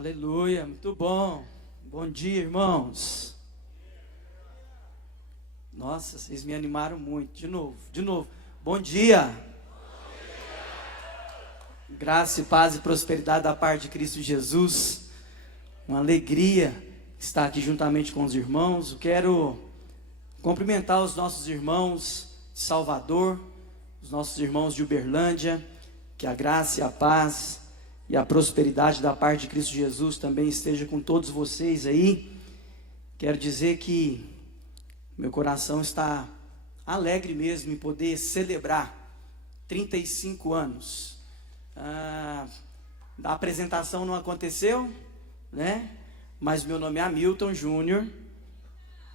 Aleluia, muito bom. Bom dia, irmãos. Nossa, vocês me animaram muito. De novo. Bom dia. Graça e paz e prosperidade da parte de Cristo Jesus. Uma alegria estar aqui juntamente com os irmãos. Eu quero cumprimentar os nossos irmãos de Salvador, os nossos irmãos de Uberlândia. Que a graça e a paz e a prosperidade da parte de Cristo Jesus também esteja com todos vocês aí. Quero dizer que meu coração está alegre mesmo em poder celebrar 35 anos. A apresentação não aconteceu, né? Mas meu nome é Hamilton Júnior.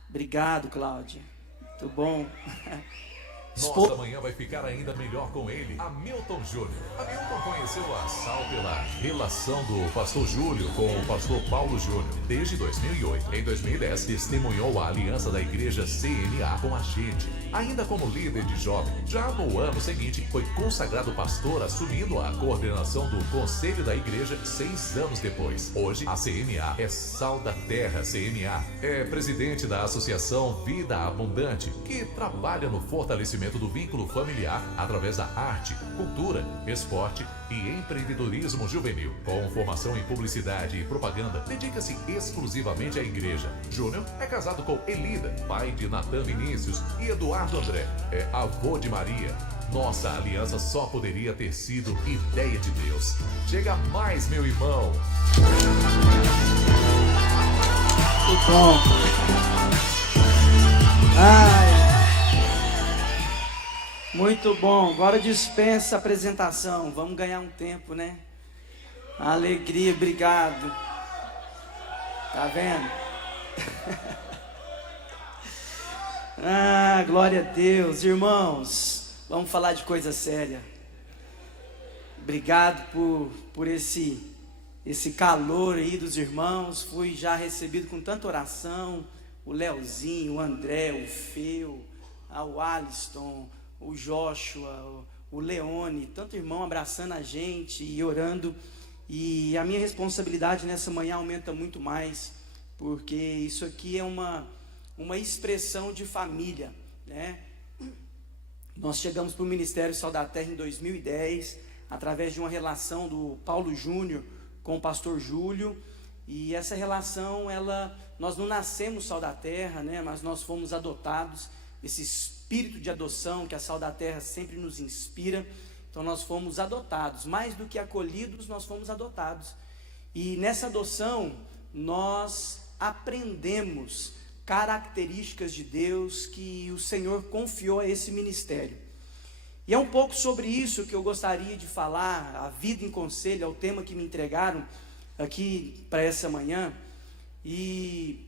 Obrigado, Cláudia. Muito bom. Nossa manhã vai ficar ainda melhor com ele, Hamilton Júnior. Hamilton conheceu a Sal pela relação do pastor Júlio com o pastor Paulo Júnior desde 2008. Em 2010, testemunhou a aliança da igreja CNA com a gente, ainda como líder de jovem. Já no ano seguinte, foi consagrado pastor, assumindo a coordenação do conselho da igreja 6 anos depois. Hoje, a CNA é Sal da Terra CNA. É presidente da Associação Vida Abundante, que trabalha no fortalecimento do vínculo familiar através da arte, cultura, esporte e empreendedorismo juvenil. Com formação em publicidade e propaganda, dedica-se exclusivamente à igreja. Júnior é casado com Elida, pai de Natan Vinícius e Eduardo André. É avô de Maria. Nossa aliança só poderia ter sido ideia de Deus. Chega mais, meu irmão! Muito bom. Ai. Muito bom, agora dispensa a apresentação, vamos ganhar um tempo, né? Alegria, obrigado. Tá vendo? Glória a Deus, irmãos, vamos falar de coisa séria. Obrigado por esse calor aí dos irmãos, fui já recebido com tanta oração, o Leozinho, o André, o Feu, o Aliston, o Joshua, o Leone, tanto irmão abraçando a gente e orando, e a minha responsabilidade nessa manhã aumenta muito mais, porque isso aqui é uma expressão de família, né? Nós chegamos para o Ministério Sal da Terra em 2010, através de uma relação do Paulo Júnior com o pastor Júlio, e essa relação, nós não nascemos Sal da Terra, né? Mas nós fomos adotados, esse espírito de adoção que a Sal da Terra sempre nos inspira. Então nós fomos adotados, mais do que acolhidos, nós fomos adotados. E nessa adoção nós aprendemos características de Deus que o Senhor confiou a esse ministério. E é um pouco sobre isso que eu gostaria de falar. A vida em conselho é o tema que me entregaram aqui para essa manhã. E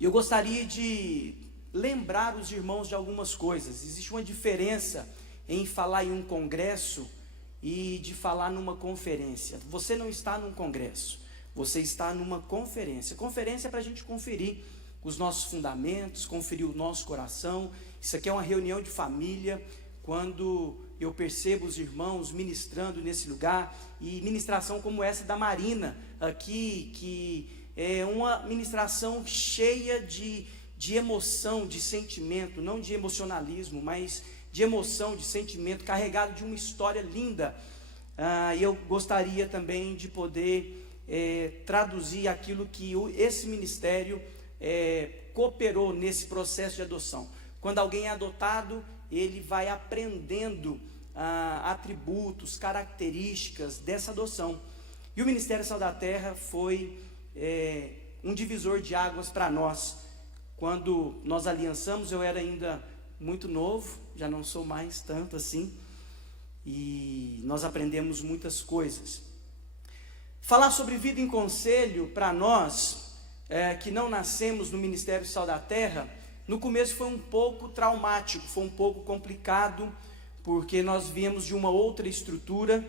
eu gostaria de lembrar os irmãos de algumas coisas. Existe uma diferença em falar em um congresso e de falar numa conferência. Você não está num congresso, você está numa conferência. Conferência é para a gente conferir os nossos fundamentos, conferir o nosso coração. Isso aqui é uma reunião de família. Quando eu percebo os irmãos ministrando nesse lugar, e ministração como essa da Marina aqui, que é uma ministração cheia de emoção, de sentimento, não de emocionalismo, mas de emoção, de sentimento, carregado de uma história linda. E eu gostaria também de poder traduzir aquilo que esse ministério cooperou nesse processo de adoção. Quando alguém é adotado, ele vai aprendendo atributos, características dessa adoção. E o Ministério Sal da Terra foi um divisor de águas para nós. Quando nós aliançamos, eu era ainda muito novo, já não sou mais tanto assim, e nós aprendemos muitas coisas. Falar sobre vida em conselho para nós, que não nascemos no Ministério Sal da Terra, no começo foi um pouco traumático, foi um pouco complicado, porque nós viemos de uma outra estrutura,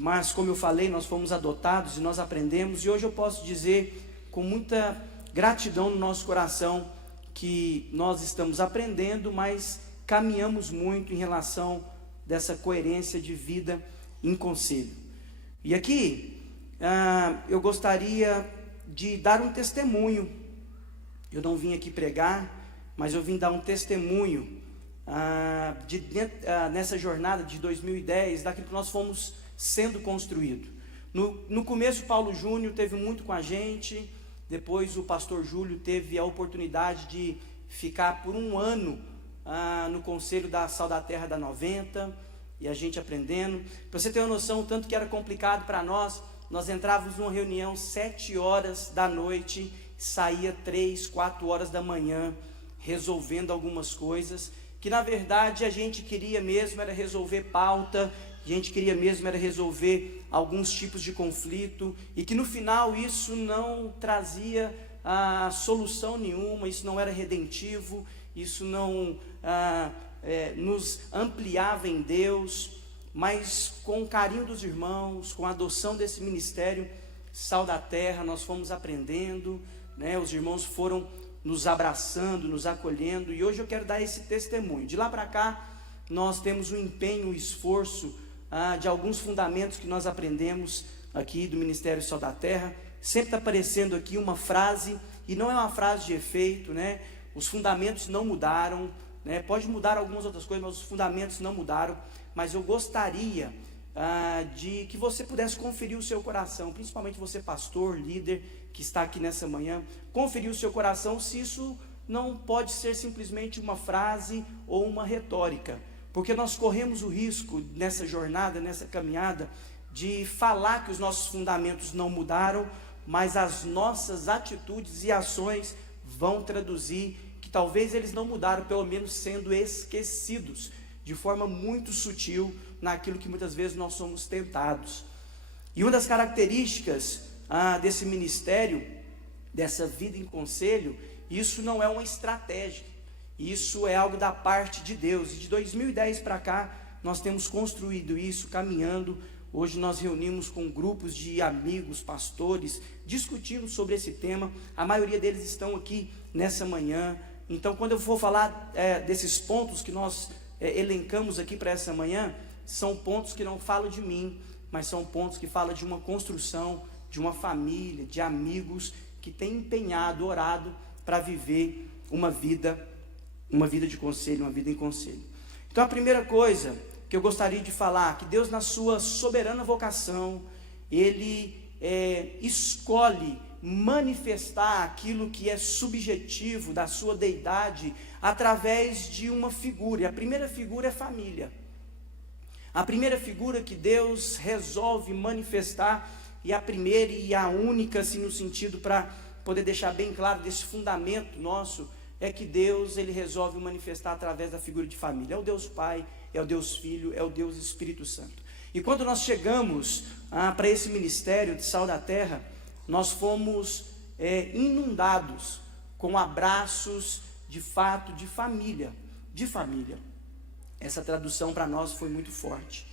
mas como eu falei, nós fomos adotados e nós aprendemos, e hoje eu posso dizer com muita gratidão no nosso coração que nós estamos aprendendo, mas caminhamos muito em relação dessa coerência de vida em conselho. E aqui eu gostaria de dar um testemunho. Eu não vim aqui pregar, mas eu vim dar um testemunho nessa jornada de 2010, daquilo que nós fomos sendo construído. No começo, Paulo Júnior teve muito com a gente, depois o pastor Júlio teve a oportunidade de ficar por um ano no conselho da Sal da Terra da 90, e a gente aprendendo. Para você ter uma noção, o tanto que era complicado para nós entrávamos numa reunião 7 horas da noite, saía 3, 4 horas da manhã, resolvendo algumas coisas, que na verdade a gente queria mesmo era resolver pauta, a gente queria mesmo era resolver alguns tipos de conflito, e que no final isso não trazia solução nenhuma, isso não era redentivo, isso não nos ampliava em Deus. Mas com o carinho dos irmãos, com a adoção desse ministério Sal da Terra, nós fomos aprendendo, né? Os irmãos foram nos abraçando, nos acolhendo, e hoje eu quero dar esse testemunho. De lá para cá, nós temos um empenho, um esforço de alguns fundamentos que nós aprendemos aqui do Ministério Sal da Terra. Sempre está aparecendo aqui uma frase, e não é uma frase de efeito, né? Os fundamentos não mudaram, né? Pode mudar algumas outras coisas, mas os fundamentos não mudaram. Mas eu gostaria de que você pudesse conferir o seu coração, principalmente você pastor, líder, que está aqui nessa manhã, conferir o seu coração se isso não pode ser simplesmente uma frase ou uma retórica, porque nós corremos o risco nessa jornada, nessa caminhada, de falar que os nossos fundamentos não mudaram, mas as nossas atitudes e ações vão traduzir que talvez eles não mudaram, pelo menos sendo esquecidos, de forma muito sutil, naquilo que muitas vezes nós somos tentados. E uma das características desse ministério, dessa vida em conselho, isso não é uma estratégia, isso é algo da parte de Deus, e de 2010 para cá, nós temos construído isso, caminhando. Hoje nós reunimos com grupos de amigos, pastores, discutindo sobre esse tema. A maioria deles estão aqui nessa manhã. Então, quando eu for falar desses pontos que nós elencamos aqui para essa manhã, são pontos que não falam de mim, mas são pontos que falam de uma construção, de uma família, de amigos que têm empenhado, orado para viver uma vida de conselho, uma vida em conselho. Então a primeira coisa que eu gostaria de falar, que Deus na sua soberana vocação, Ele escolhe manifestar aquilo que é subjetivo da sua deidade através de uma figura, e a primeira figura é família. A primeira figura que Deus resolve manifestar, e a primeira e a única, assim, no sentido para poder deixar bem claro desse fundamento nosso, é que Deus, Ele resolve manifestar através da figura de família. É o Deus Pai, é o Deus Filho, é o Deus Espírito Santo. E quando nós chegamos para esse ministério de Sal da Terra, nós fomos inundados com abraços, de fato, de família, Essa tradução para nós foi muito forte.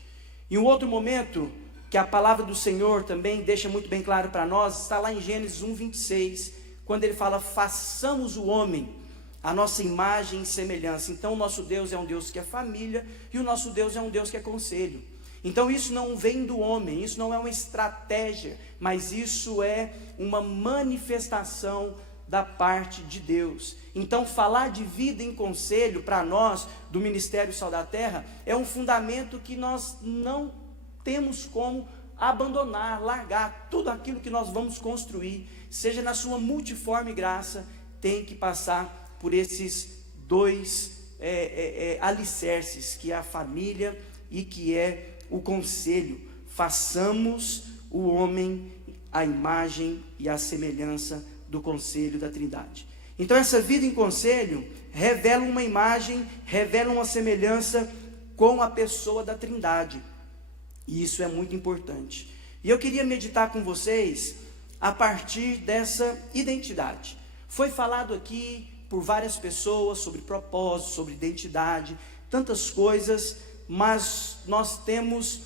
E um outro momento que a palavra do Senhor também deixa muito bem claro para nós, está lá em Gênesis 1:26, quando Ele fala: façamos o homem a nossa imagem e semelhança. Então o nosso Deus é um Deus que é família, e o nosso Deus é um Deus que é conselho. Então isso não vem do homem, isso não é uma estratégia, mas isso é uma manifestação da parte de Deus. Então falar de vida em conselho para nós do Ministério Sal da Terra é um fundamento que nós não temos como abandonar, largar. Tudo aquilo que nós vamos construir, seja na sua multiforme graça, tem que passar por esses dois alicerces, que é a família e que é o conselho. Façamos o homem à imagem e à semelhança do conselho da Trindade. Então essa vida em conselho revela uma imagem, revela uma semelhança com a pessoa da Trindade, e isso é muito importante. E eu queria meditar com vocês a partir dessa identidade. Foi falado aqui por várias pessoas sobre propósito, sobre identidade, tantas coisas, mas nós temos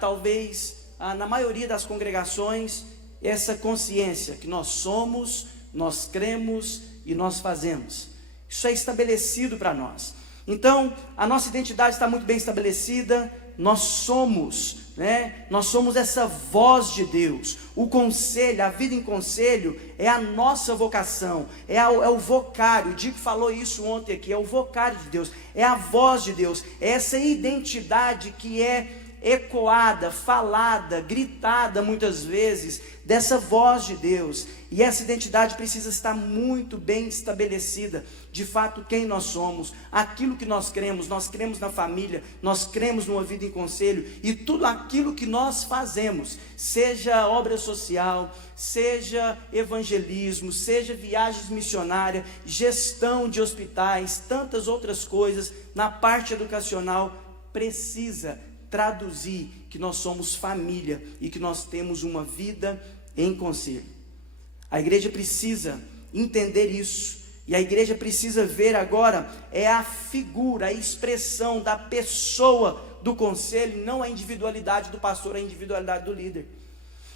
talvez na maioria das congregações essa consciência que nós somos, nós cremos e nós fazemos. Isso é estabelecido para nós. Então a nossa identidade está muito bem estabelecida. Nós somos né? Nós somos essa voz de Deus. O conselho, a vida em conselho é a nossa vocação, é o vocário. O Dico falou isso ontem aqui, é o vocário de Deus, é a voz de Deus, é essa identidade que é ecoada, falada, gritada muitas vezes, dessa voz de Deus. E essa identidade precisa estar muito bem estabelecida, de fato quem nós somos, aquilo que nós cremos na família, nós cremos numa vida em conselho, e tudo aquilo que nós fazemos, seja obra social, seja evangelismo, seja viagens missionárias, gestão de hospitais, tantas outras coisas, na parte educacional, precisa traduzir que nós somos família e que nós temos uma vida em conselho. A igreja precisa entender isso, e a igreja precisa ver agora a figura, a expressão da pessoa do conselho, não a individualidade do pastor, a individualidade do líder.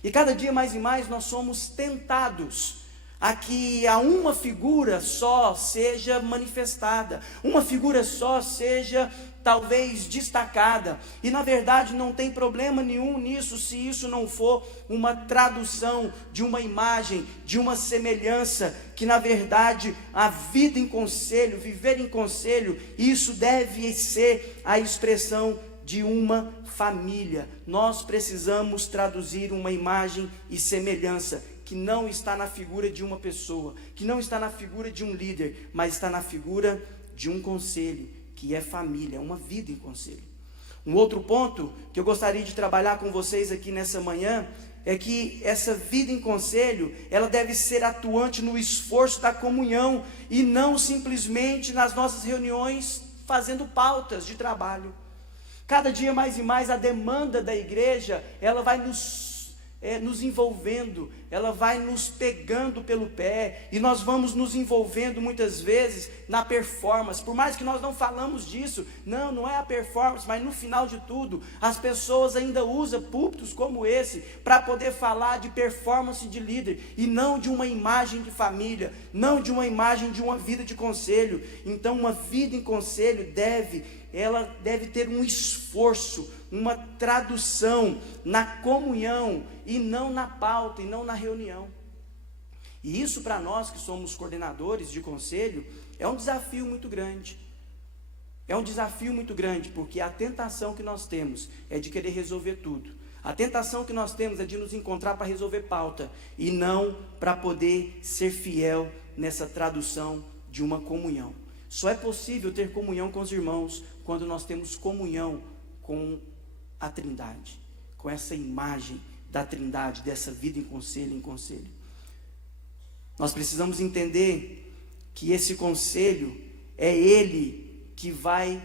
E cada dia mais e mais nós somos tentados a que uma figura só seja manifestada, uma figura só seja talvez destacada, e na verdade não tem problema nenhum nisso, se isso não for uma tradução de uma imagem, de uma semelhança, que na verdade a vida em conselho, viver em conselho, isso deve ser a expressão de uma família. Nós precisamos traduzir uma imagem e semelhança, que não está na figura de uma pessoa, que não está na figura de um líder, mas está na figura de um conselho, que é família, é uma vida em conselho. Um outro ponto que eu gostaria de trabalhar com vocês aqui nessa manhã, é que essa vida em conselho, ela deve ser atuante no esforço da comunhão, e não simplesmente nas nossas reuniões, fazendo pautas de trabalho. Cada dia mais e mais a demanda da igreja, ela vai nos envolvendo, ela vai nos pegando pelo pé, e nós vamos nos envolvendo muitas vezes na performance, por mais que nós não falamos disso, não é a performance, mas no final de tudo, as pessoas ainda usam púlpitos como esse, para poder falar de performance de líder, e não de uma imagem de família, não de uma imagem de uma vida de conselho. Então uma vida em conselho ela deve ter um esforço, uma tradução na comunhão, e não na pauta, e não na reunião. E isso, para nós que somos coordenadores de conselho, é um desafio muito grande. É um desafio muito grande, porque a tentação que nós temos é de querer resolver tudo. A tentação que nós temos é de nos encontrar para resolver pauta, e não para poder ser fiel nessa tradução de uma comunhão. Só é possível ter comunhão com os irmãos quando nós temos comunhão com a Trindade, com essa imagem da Trindade, dessa vida em conselho. Nós precisamos entender que esse conselho é Ele que vai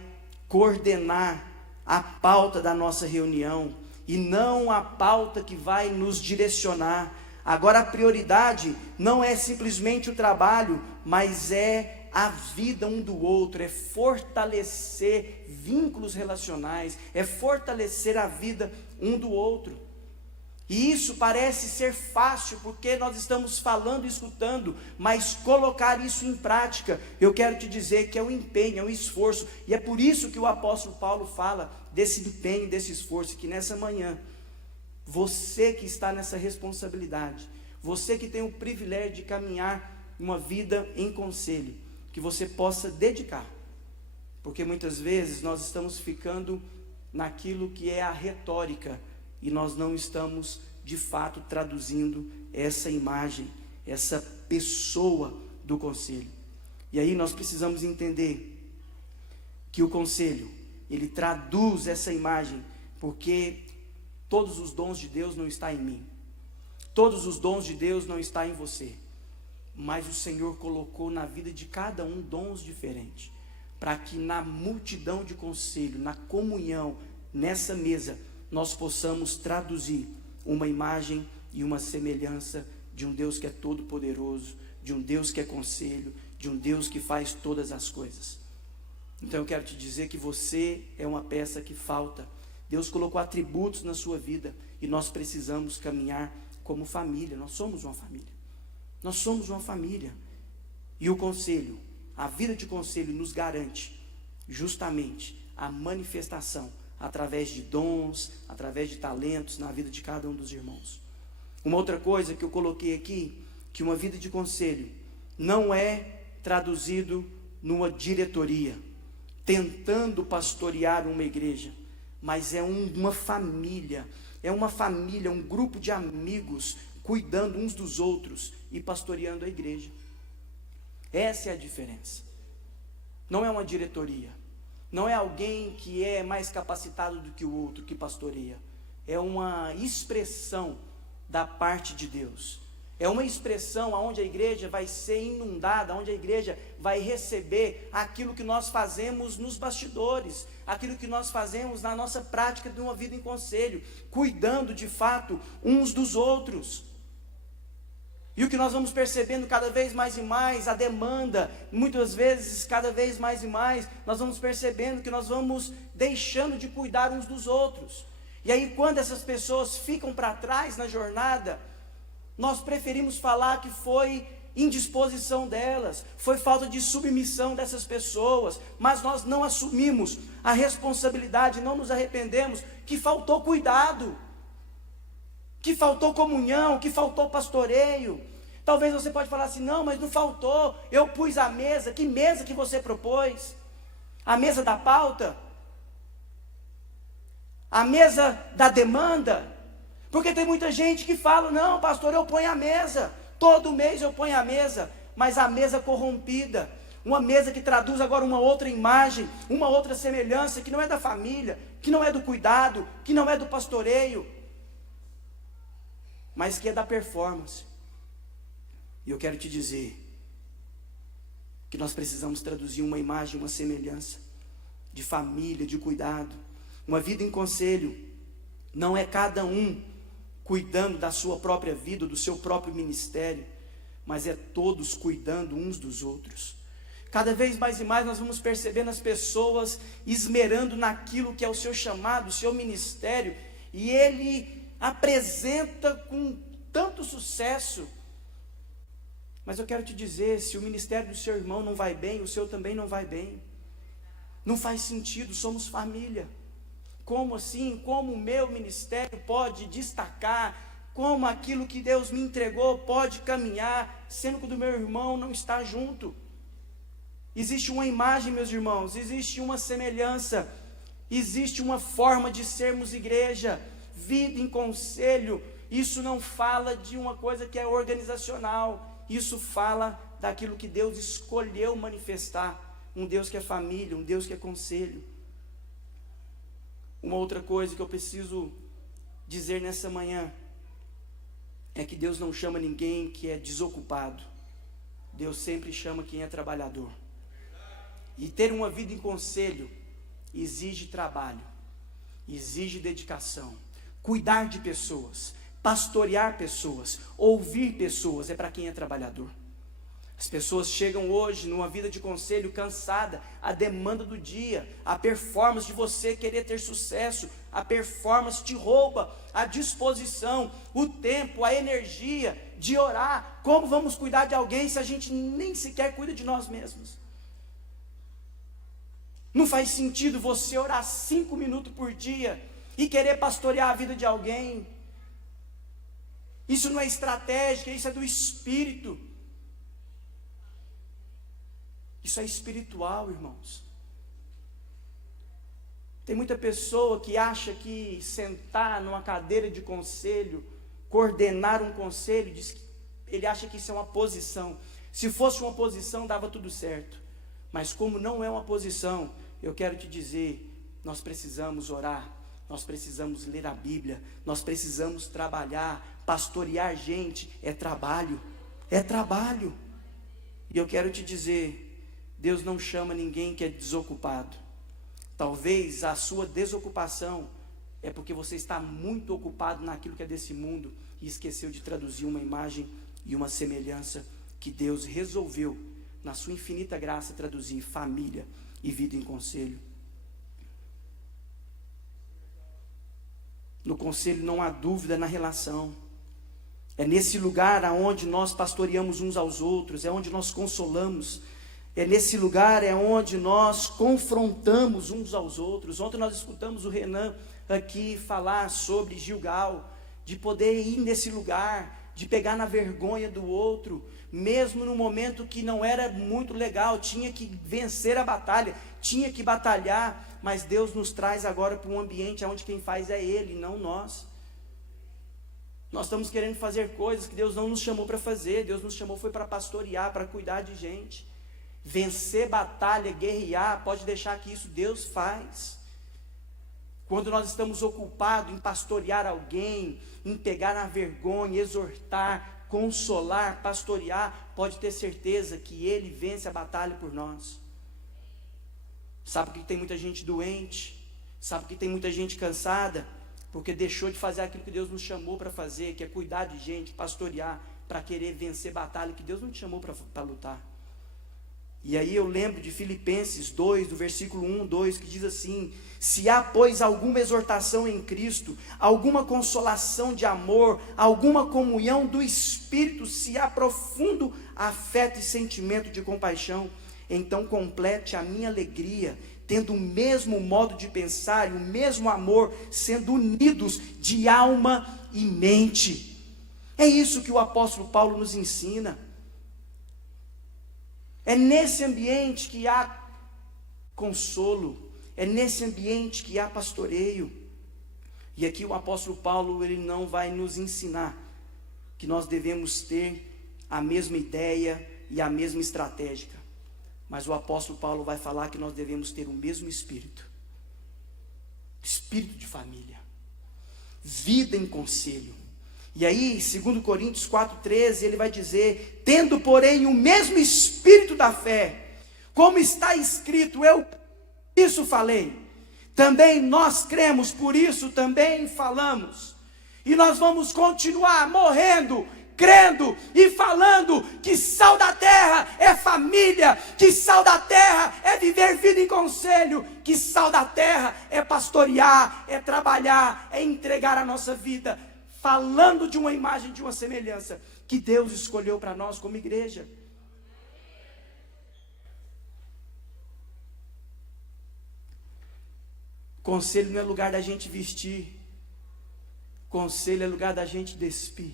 coordenar a pauta da nossa reunião, e não a pauta que vai nos direcionar. Agora a prioridade não é simplesmente o trabalho, mas é a vida um do outro, é fortalecer vínculos relacionais, é fortalecer a vida um do outro. E isso parece ser fácil, porque nós estamos falando e escutando, mas colocar isso em prática, eu quero te dizer que é um empenho, é um esforço, e é por isso que o apóstolo Paulo fala desse empenho, desse esforço, que nessa manhã, você que está nessa responsabilidade, você que tem o privilégio de caminhar uma vida em conselho, que você possa dedicar, porque muitas vezes nós estamos ficando naquilo que é a retórica, e nós não estamos de fato traduzindo essa imagem, essa pessoa do conselho. E aí nós precisamos entender que o conselho, ele traduz essa imagem, porque todos os dons de Deus não estão em mim, todos os dons de Deus não estão em você, mas o Senhor colocou na vida de cada um dons diferentes, para que na multidão de conselho, na comunhão, nessa mesa, nós possamos traduzir uma imagem e uma semelhança de um Deus que é todo poderoso, de um Deus que é conselho, de um Deus que faz todas as coisas. Então eu quero te dizer que você é uma peça que falta. Deus colocou atributos na sua vida, e nós precisamos caminhar como família. Nós somos uma família. Nós somos uma família, e o conselho, a vida de conselho nos garante justamente a manifestação através de dons, através de talentos na vida de cada um dos irmãos. Uma outra coisa que eu coloquei aqui, que uma vida de conselho não é traduzido numa diretoria, tentando pastorear uma igreja, mas é uma família, um grupo de amigos, cuidando uns dos outros e pastoreando a igreja. Essa é a diferença. Não é uma diretoria, não é alguém que é mais capacitado do que o outro que pastoreia, é uma expressão da parte de Deus, é uma expressão onde a igreja vai ser inundada, onde a igreja vai receber aquilo que nós fazemos nos bastidores, aquilo que nós fazemos na nossa prática de uma vida em conselho, cuidando de fato uns dos outros. E o que nós vamos percebendo cada vez mais e mais, a demanda, muitas vezes cada vez mais e mais, nós vamos percebendo que nós vamos deixando de cuidar uns dos outros. E aí quando essas pessoas ficam para trás na jornada, nós preferimos falar que foi indisposição delas, foi falta de submissão dessas pessoas, mas nós não assumimos a responsabilidade, não nos arrependemos, que faltou cuidado, que faltou comunhão, que faltou pastoreio. Talvez você pode falar assim, não, mas não faltou, eu pus a mesa. Que mesa que você propôs? A mesa da pauta? A mesa da demanda? Porque tem muita gente que fala, não, pastor, eu ponho a mesa, todo mês eu ponho a mesa, mas a mesa corrompida, uma mesa que traduz agora uma outra imagem, uma outra semelhança, que não é da família, que não é do cuidado, que não é do pastoreio, mas que é da performance. E eu quero te dizer que nós precisamos traduzir uma imagem, uma semelhança de família, de cuidado. Uma vida em conselho não é cada um cuidando da sua própria vida, do seu próprio ministério, mas é todos cuidando uns dos outros. Cada vez mais e mais nós vamos percebendo as pessoas esmerando naquilo que é o seu chamado, o seu ministério, e ele apresenta com tanto sucesso. Mas eu quero te dizer, se o ministério do seu irmão não vai bem, o seu também não vai bem. Não faz sentido, somos família. Como assim? Como o meu ministério pode destacar? Como aquilo que Deus me entregou pode caminhar, sendo que o do meu irmão não está junto? Existe uma imagem, meus irmãos, existe uma semelhança, existe uma forma de sermos igreja, vida em conselho. Isso não fala de uma coisa que é organizacional, isso fala daquilo que Deus escolheu manifestar, um Deus que é família, um Deus que é conselho. Uma outra coisa que eu preciso dizer nessa manhã é que Deus não chama ninguém que é desocupado. Deus sempre chama quem é trabalhador. E ter uma vida em conselho exige trabalho, exige dedicação. Cuidar de pessoas, pastorear pessoas, ouvir pessoas é para quem é trabalhador. As pessoas chegam hoje numa vida de conselho cansada, a demanda do dia, a performance de você querer ter sucesso, a performance te rouba a disposição, o tempo, a energia de orar. Como vamos cuidar de alguém se a gente nem sequer cuida de nós mesmos? Não faz sentido você orar 5 minutos por dia e querer pastorear a vida de alguém. Isso não é estratégia, isso é do Espírito. Isso é espiritual, irmãos. Tem muita pessoa que acha que sentar numa cadeira de conselho, coordenar um conselho, ele acha que isso é uma posição. Se fosse uma posição, dava tudo certo. Mas como não é uma posição, eu quero te dizer, nós precisamos orar, nós precisamos ler a Bíblia, nós precisamos trabalhar, pastorear gente, é trabalho. E eu quero te dizer, Deus não chama ninguém que é desocupado. Talvez a sua desocupação é porque você está muito ocupado naquilo que é desse mundo e esqueceu de traduzir uma imagem e uma semelhança que Deus resolveu, na sua infinita graça, traduzir família e vida em conselho. No conselho não há dúvida na relação. É nesse lugar aonde nós pastoreamos uns aos outros, é onde nós consolamos, É nesse lugar onde nós confrontamos uns aos outros. Ontem nós escutamos o Renan aqui falar sobre Gilgal, de poder ir nesse lugar, de pegar na vergonha do outro, mesmo no momento que não era muito legal, tinha que vencer a batalha, tinha que batalhar, mas Deus nos traz agora para um ambiente onde quem faz é Ele, não nós. Nós estamos querendo fazer coisas que Deus não nos chamou para fazer. Deus nos chamou foi para pastorear, para cuidar de gente. Vencer batalha, guerrear, pode deixar que isso Deus faz. Quando nós estamos ocupados em pastorear alguém, em pegar na vergonha, exortar, consolar, pastorear, pode ter certeza que Ele vence a batalha por nós. Sabe por que tem muita gente doente? Sabe por que tem muita gente cansada? Porque deixou de fazer aquilo que Deus nos chamou para fazer, que é cuidar de gente, pastorear, para querer vencer batalha que Deus não te chamou para lutar. E aí eu lembro de Filipenses 2, do versículo 1, 2, que diz assim: se há, pois, alguma exortação em Cristo, alguma consolação de amor, alguma comunhão do Espírito, se há profundo afeto e sentimento de compaixão, então complete a minha alegria, tendo o mesmo modo de pensar e o mesmo amor, sendo unidos de alma e mente. É isso que o apóstolo Paulo nos ensina. É nesse ambiente que há consolo, é nesse ambiente que há pastoreio. E aqui o apóstolo Paulo, ele não vai nos ensinar que nós devemos ter a mesma ideia e a mesma estratégia, mas o apóstolo Paulo vai falar que nós devemos ter o mesmo espírito de família, vida em conselho. E aí, 2 Coríntios 4,13, ele vai dizer: tendo, porém, o mesmo espírito da fé, como está escrito, eu isso falei, também nós cremos, por isso também falamos. E nós vamos continuar morrendo, crendo e falando que sal da terra é família, que sal da terra é viver vida em conselho, que sal da terra é pastorear, é trabalhar, é entregar a nossa vida, falando de uma imagem, de uma semelhança que Deus escolheu para nós como igreja. Conselho não é lugar da gente vestir, conselho é lugar da gente despir.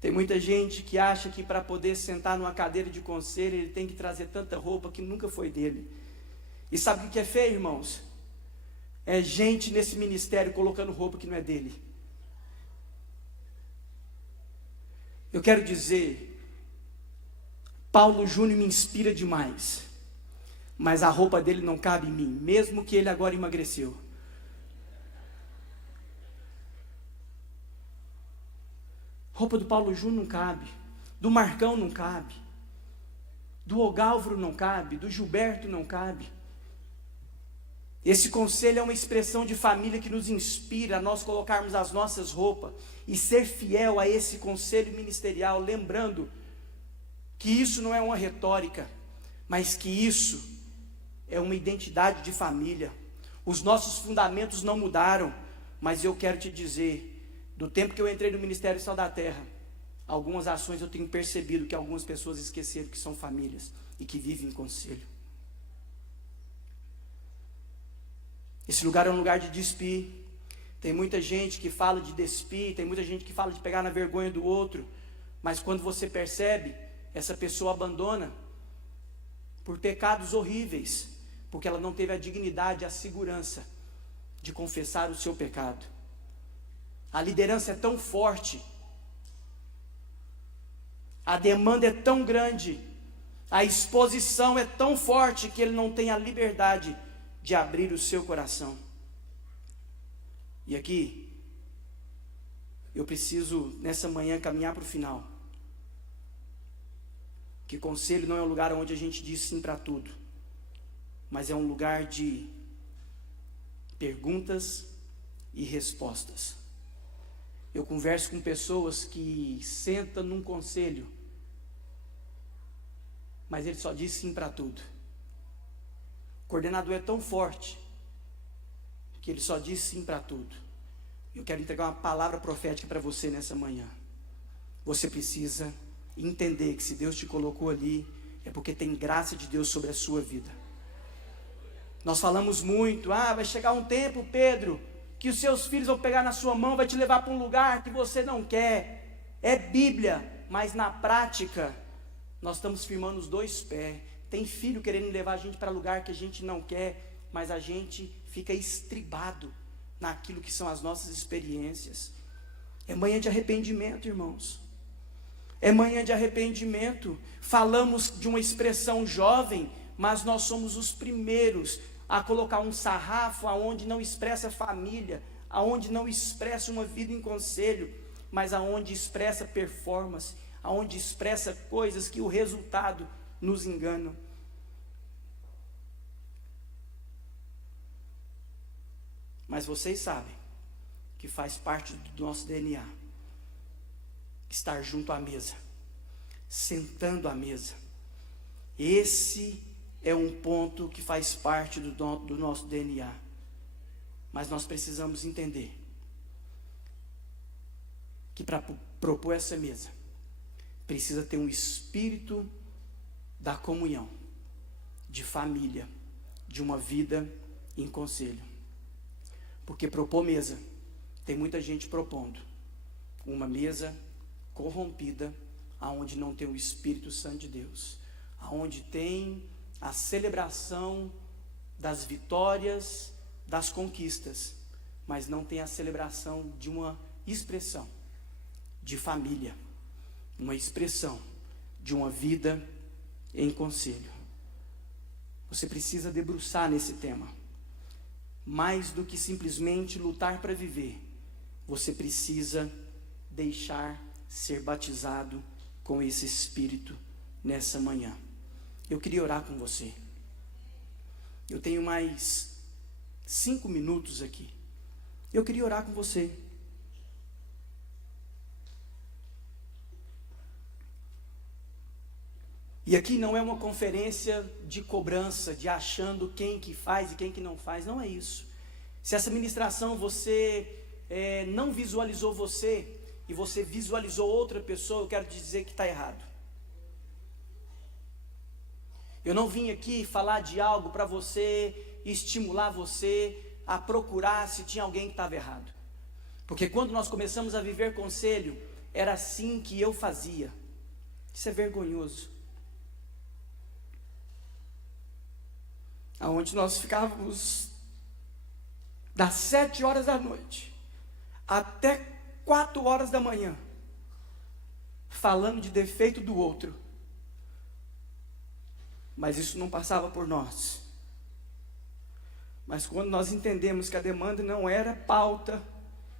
Tem muita gente que acha que para poder sentar numa cadeira de conselho, ele tem que trazer tanta roupa que nunca foi dele. E sabe o que é feio, irmãos? É gente nesse ministério colocando roupa que não é dele. Eu quero dizer, Paulo Júnior me inspira demais, mas a roupa dele não cabe em mim, mesmo que ele agora emagreceu. Roupa do Paulo Júnior não cabe, do Marcão não cabe, do Ogálvaro não cabe, do Gilberto não cabe. Esse conselho é uma expressão de família que nos inspira a nós colocarmos as nossas roupas e ser fiel a esse conselho ministerial, lembrando que isso não é uma retórica, mas que isso é uma identidade de família. Os nossos fundamentos não mudaram, mas eu quero te dizer, do tempo que eu entrei no Ministério Sal da Terra, algumas ações eu tenho percebido que algumas pessoas esqueceram que são famílias e que vivem em conselho. Esse lugar é um lugar de despir. Tem muita gente que fala de despir, tem muita gente que fala de pegar na vergonha do outro, mas quando você percebe, essa pessoa abandona por pecados horríveis, porque ela não teve a dignidade, a segurança de confessar o seu pecado. A liderança é tão forte, a demanda é tão grande, a exposição é tão forte que ele não tem a liberdade de abrir o seu coração. E aqui, eu preciso nessa manhã caminhar para o final. Que conselho não é um lugar onde a gente diz sim para tudo, mas é um lugar de perguntas e respostas. Eu converso com pessoas que sentam num conselho, mas ele só diz sim para tudo. O coordenador é tão forte que ele só diz sim para tudo. Eu quero entregar uma palavra profética para você nessa manhã. Você precisa e entender que se Deus te colocou ali, é porque tem graça de Deus sobre a sua vida. Nós falamos muito, vai chegar um tempo, Pedro, que os seus filhos vão pegar na sua mão, vai te levar para um lugar que você não quer. É Bíblia, mas na prática, nós estamos firmando os dois pés. Tem filho querendo levar a gente para lugar que a gente não quer, mas a gente fica estribado naquilo que são as nossas experiências. É manhã de arrependimento, irmãos. É manhã de arrependimento. Falamos de uma expressão jovem, mas nós somos os primeiros a colocar um sarrafo aonde não expressa família, aonde não expressa uma vida em conselho, mas aonde expressa performance, aonde expressa coisas que o resultado nos engana. Mas vocês sabem que faz parte do nosso DNA estar junto à mesa, sentando à mesa. Esse é um ponto que faz parte do nosso DNA. Mas nós precisamos entender que para propor essa mesa, precisa ter um espírito da comunhão, de família, de uma vida em conselho. Porque propor mesa, tem muita gente propondo uma mesa corrompida, aonde não tem o Espírito Santo de Deus, aonde tem a celebração das vitórias, das conquistas, mas não tem a celebração de uma expressão de família, uma expressão de uma vida em conselho. Você precisa debruçar nesse tema. Mais do que simplesmente lutar para viver, você precisa deixar ser batizado com esse Espírito nessa manhã. Eu queria orar com você. Eu tenho mais 5 minutos aqui. Eu queria orar com você. E aqui não é uma conferência de cobrança, de achando quem que faz e quem que não faz. Não é isso. Se essa ministração você não visualizou você, e você visualizou outra pessoa, eu quero te dizer que está errado. Eu não vim aqui falar de algo para você, estimular você a procurar se tinha alguém que estava errado. Porque quando nós começamos a viver conselho, era assim que eu fazia. Isso é vergonhoso. Aonde nós ficávamos das 7 horas da noite até 4 horas da manhã, falando de defeito do outro, mas isso não passava por nós. Mas quando nós entendemos que a demanda não era pauta,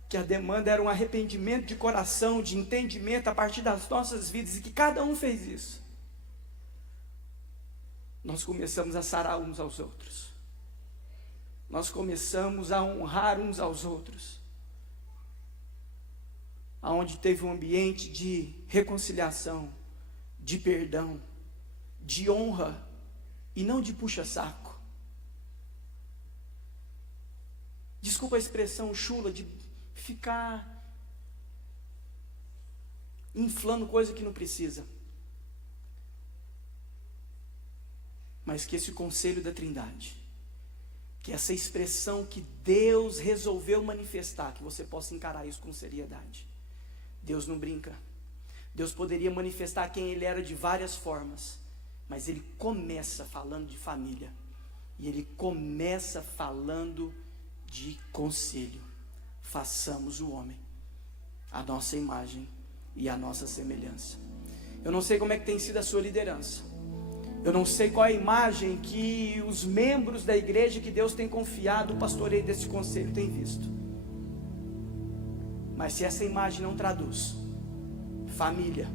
que a demanda era um arrependimento de coração, de entendimento a partir das nossas vidas, e que cada um fez isso, nós começamos a sarar uns aos outros, nós começamos a honrar uns aos outros, aonde teve um ambiente de reconciliação, de perdão, de honra, e não de puxa-saco. Desculpa a expressão chula de ficar inflando coisa que não precisa. Mas que esse conselho da Trindade, que essa expressão que Deus resolveu manifestar, que você possa encarar isso com seriedade. Deus não brinca. Deus poderia manifestar quem Ele era de várias formas, mas Ele começa falando de família, e Ele começa falando de conselho. Façamos o homem a nossa imagem e a nossa semelhança. Eu não sei como é que tem sido a sua liderança, eu não sei qual é a imagem que os membros da igreja que Deus tem confiado o pastoreio desse conselho tem visto. Mas se essa imagem não traduz família,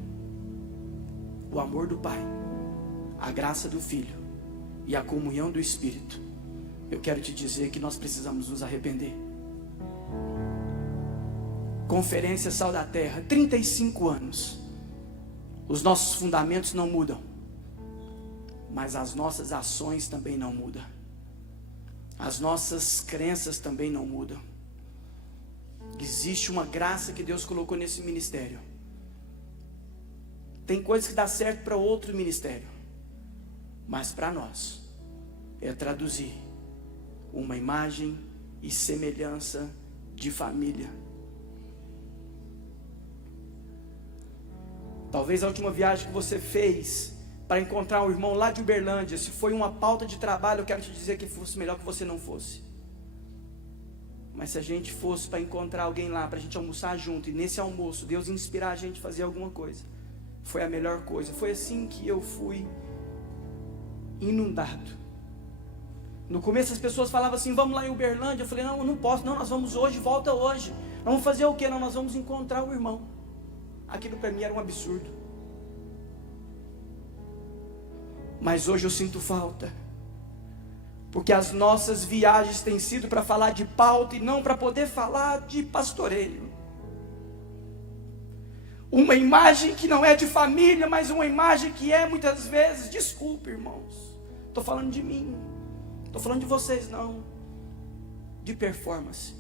o amor do Pai, a graça do Filho e a comunhão do Espírito, eu quero te dizer que nós precisamos nos arrepender. Conferência Sal da Terra, 35 anos. Os nossos fundamentos não mudam, mas as nossas ações também não mudam. As nossas crenças também não mudam. Existe uma graça que Deus colocou nesse ministério, Tem coisas que dá certo para outro ministério, mas para nós é traduzir uma imagem e semelhança de família. Talvez a última viagem que você fez para encontrar um irmão lá de Uberlândia, se foi uma pauta de trabalho, eu quero te dizer que fosse melhor que você não fosse. Mas se a gente fosse para encontrar alguém lá, para a gente almoçar junto, e nesse almoço Deus inspirar a gente a fazer alguma coisa, foi a melhor coisa. Foi assim que eu fui inundado. No começo as pessoas falavam assim, vamos lá em Uberlândia. Eu falei, não, eu não posso, não, nós vamos hoje, volta hoje. Nós vamos fazer o quê? Não, nós vamos encontrar o irmão. Aquilo para mim era um absurdo. Mas hoje eu sinto falta, porque as nossas viagens têm sido para falar de pauta e não para poder falar de pastoreio. Uma imagem que não é de família, mas uma imagem que é muitas vezes, desculpe irmãos, estou falando de mim, estou falando de vocês não, de performance.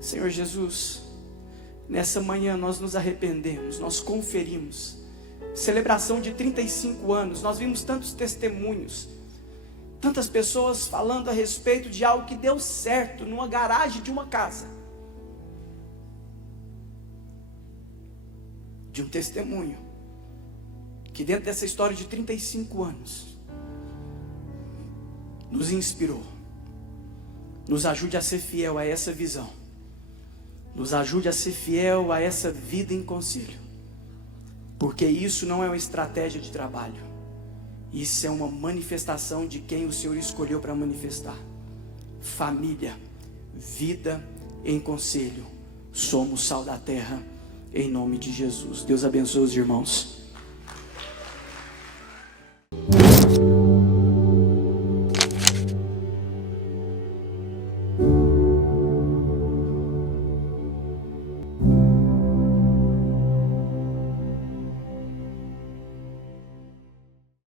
Senhor Jesus, nessa manhã nós nos arrependemos, nós conferimos. Celebração de 35 anos, nós vimos tantos testemunhos, tantas pessoas falando a respeito de algo que deu certo numa garagem de uma casa, de um testemunho que dentro dessa história de 35 anos nos inspirou. Nos ajude a ser fiel a essa visão, nos ajude a ser fiel a essa vida em conselho, porque isso não é uma estratégia de trabalho, isso é uma manifestação de quem o Senhor escolheu para manifestar. Família, vida em conselho, somos sal da terra, em nome de Jesus. Deus abençoe os irmãos.